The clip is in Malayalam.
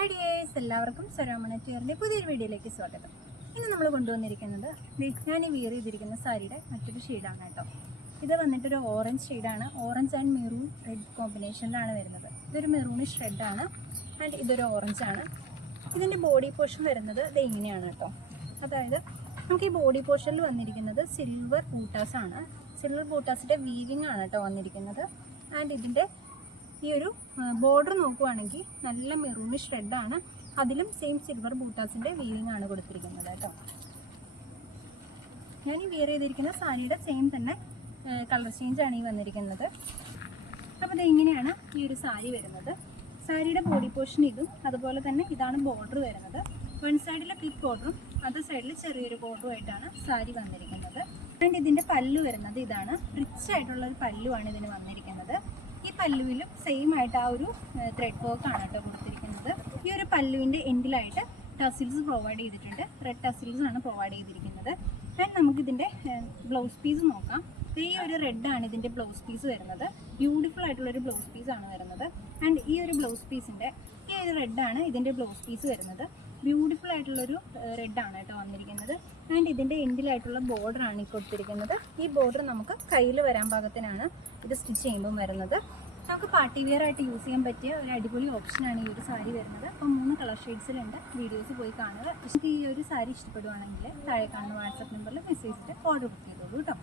ഹായ് ഡിയേഴ്സ്, എല്ലാവർക്കും സ്വരാമണ ടീയറിൻ്റെ പുതിയൊരു വീഡിയോയിലേക്ക് സ്വാഗതം. ഇന്ന് നമ്മൾ കൊണ്ടുവന്നിരിക്കുന്നത് ഞാൻ വിയർ ചെയ്തിരിക്കുന്ന സാരിയുടെ മറ്റൊരു ഷെയ്ഡാണ് കേട്ടോ. ഇത് വന്നിട്ടൊരു ഓറഞ്ച് ഷെയ്ഡാണ്. ഓറഞ്ച് ആൻഡ് മെറൂൺ റെഡ് കോമ്പിനേഷനിലാണ് വരുന്നത്. ഇതൊരു മെറൂണിഷ് റെഡാണ് ആൻഡ് ഇതൊരു ഓറഞ്ചാണ്. ഇതിൻ്റെ ബോഡി പോർഷൻ വരുന്നത് ഇത് ഇങ്ങനെയാണ് കേട്ടോ. അതായത് നമുക്ക് ഈ ബോഡി പോർഷനിൽ വന്നിരിക്കുന്നത് സിൽവർ ബൂട്ടാസാണ്. സിൽവർ ബൂട്ടാസിൻ്റെ വീവിങ് ആണ് കേട്ടോ വന്നിരിക്കുന്നത്. ആൻഡ് ഇതിൻ്റെ ഈ ഒരു ബോർഡർ നോക്കുവാണെങ്കിൽ നല്ല മെറൂണിഷ് റെഡാണ്. അതിലും സെയിം സിൽവർ ബൂട്ടാസിൻ്റെ വീവിങ് ആണ് കൊടുത്തിരിക്കുന്നത് കേട്ടോ. ഞാൻ ഈ വിയർ ചെയ്തിരിക്കുന്ന സാരിയുടെ സെയിം തന്നെ കളർ ചേഞ്ചാണ് ഈ വന്നിരിക്കുന്നത്. അപ്പോൾ ഇത് ഇങ്ങനെയാണ് ഈ ഒരു സാരി വരുന്നത്. സാരിയുടെ ബോഡി പോർഷൻ ഇതും അതുപോലെ തന്നെ ഇതാണ് ബോർഡർ വരുന്നത്. വൺ സൈഡിൽ ബിഗ് ബോർഡറും അതർ സൈഡിൽ ചെറിയൊരു ബോർഡറും ആയിട്ടാണ് സാരി വന്നിരിക്കുന്നത്. ആൻഡ് ഇതിൻ്റെ പല്ലു വരുന്നത് ഇതാണ്. റിച്ച് ആയിട്ടുള്ളൊരു പല്ലുവാണ് ഇതിന് വന്നിരിക്കുന്നത്. ഈ പല്ലുവിലും സെയിം ആയിട്ട് ആ ഒരു ത്രെഡ് വർക്ക് ആണ് കേട്ടോ കൊടുത്തിരിക്കുന്നത്. ഈ ഒരു പല്ലുവിൻ്റെ എൻഡിലായിട്ട് ടസിൽസ് പ്രൊവൈഡ് ചെയ്തിട്ടുണ്ട്. റെഡ് ടസിൽസ് ആണ് പ്രൊവൈഡ് ചെയ്തിരിക്കുന്നത്. ആൻഡ് നമുക്കിതിൻ്റെ ബ്ലൗസ് പീസ് നോക്കാം. ഈ ഒരു റെഡാണ് ഇതിൻ്റെ ബ്ലൗസ് പീസ് വരുന്നത്. ബ്യൂട്ടിഫുൾ ആയിട്ടുള്ളൊരു ബ്ലൗസ് പീസാണ് വരുന്നത്. ആൻഡ് ഈ ഒരു ബ്ലൗസ് പീസിൻ്റെ ഈ ഒരു റെഡാണ് ഇതിൻ്റെ ബ്ലൗസ് പീസ് വരുന്നത്. ബ്യൂട്ടിഫുൾ ആയിട്ടുള്ളൊരു റെഡാണ് കേട്ടോ വന്നിരിക്കുന്നത്. ആൻഡ് ഇതിൻ്റെ എൻഡിലായിട്ടുള്ള ബോർഡറാണ് ഈ കൊടുത്തിരിക്കുന്നത്. ഈ ബോർഡർ നമുക്ക് കയ്യിൽ വരാൻ പാകത്തിനാണ് ഇത് സ്റ്റിച്ച് ചെയ്യുമ്പം വരുന്നത്. നമുക്ക് പാർട്ടി വെയർ ആയിട്ട് യൂസ് ചെയ്യാൻ പറ്റിയ ഒരു അടിപൊളി ഓപ്ഷനാണ് ഈ ഒരു സാരി വരുന്നത്. അപ്പം 3 കളർ ഷെയ്ഡ്സിലുണ്ട്. വീഡിയോസ് പോയി കാണുക. ഈ ഒരു സാരി ഇഷ്ടപ്പെടുവാണെങ്കിൽ താഴെ കാണുന്ന വാട്സപ്പ് നമ്പറിൽ മെസ്സേജ് ചെയ്തിട്ട് ഓർഡർ ബുക്ക് ചെയ്തോളൂ കേട്ടോ.